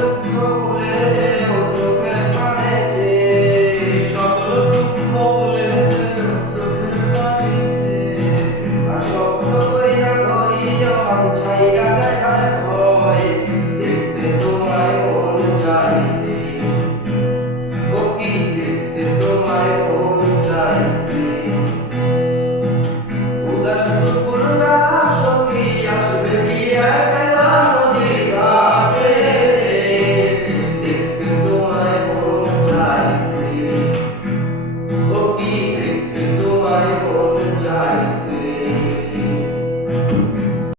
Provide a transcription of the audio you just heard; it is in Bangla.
দুঃখ ভুলে যেও চোখের পানে চেয়ে, সকল দুঃখ ভুলে যেও চোখের পানি চেয়ে। আর শক্ত কইরা ধরিও আমি ছাইরা যায় না ভয়, দেখতে তোমায় মন চাইছে, ও কি দেখতে তোমায় মন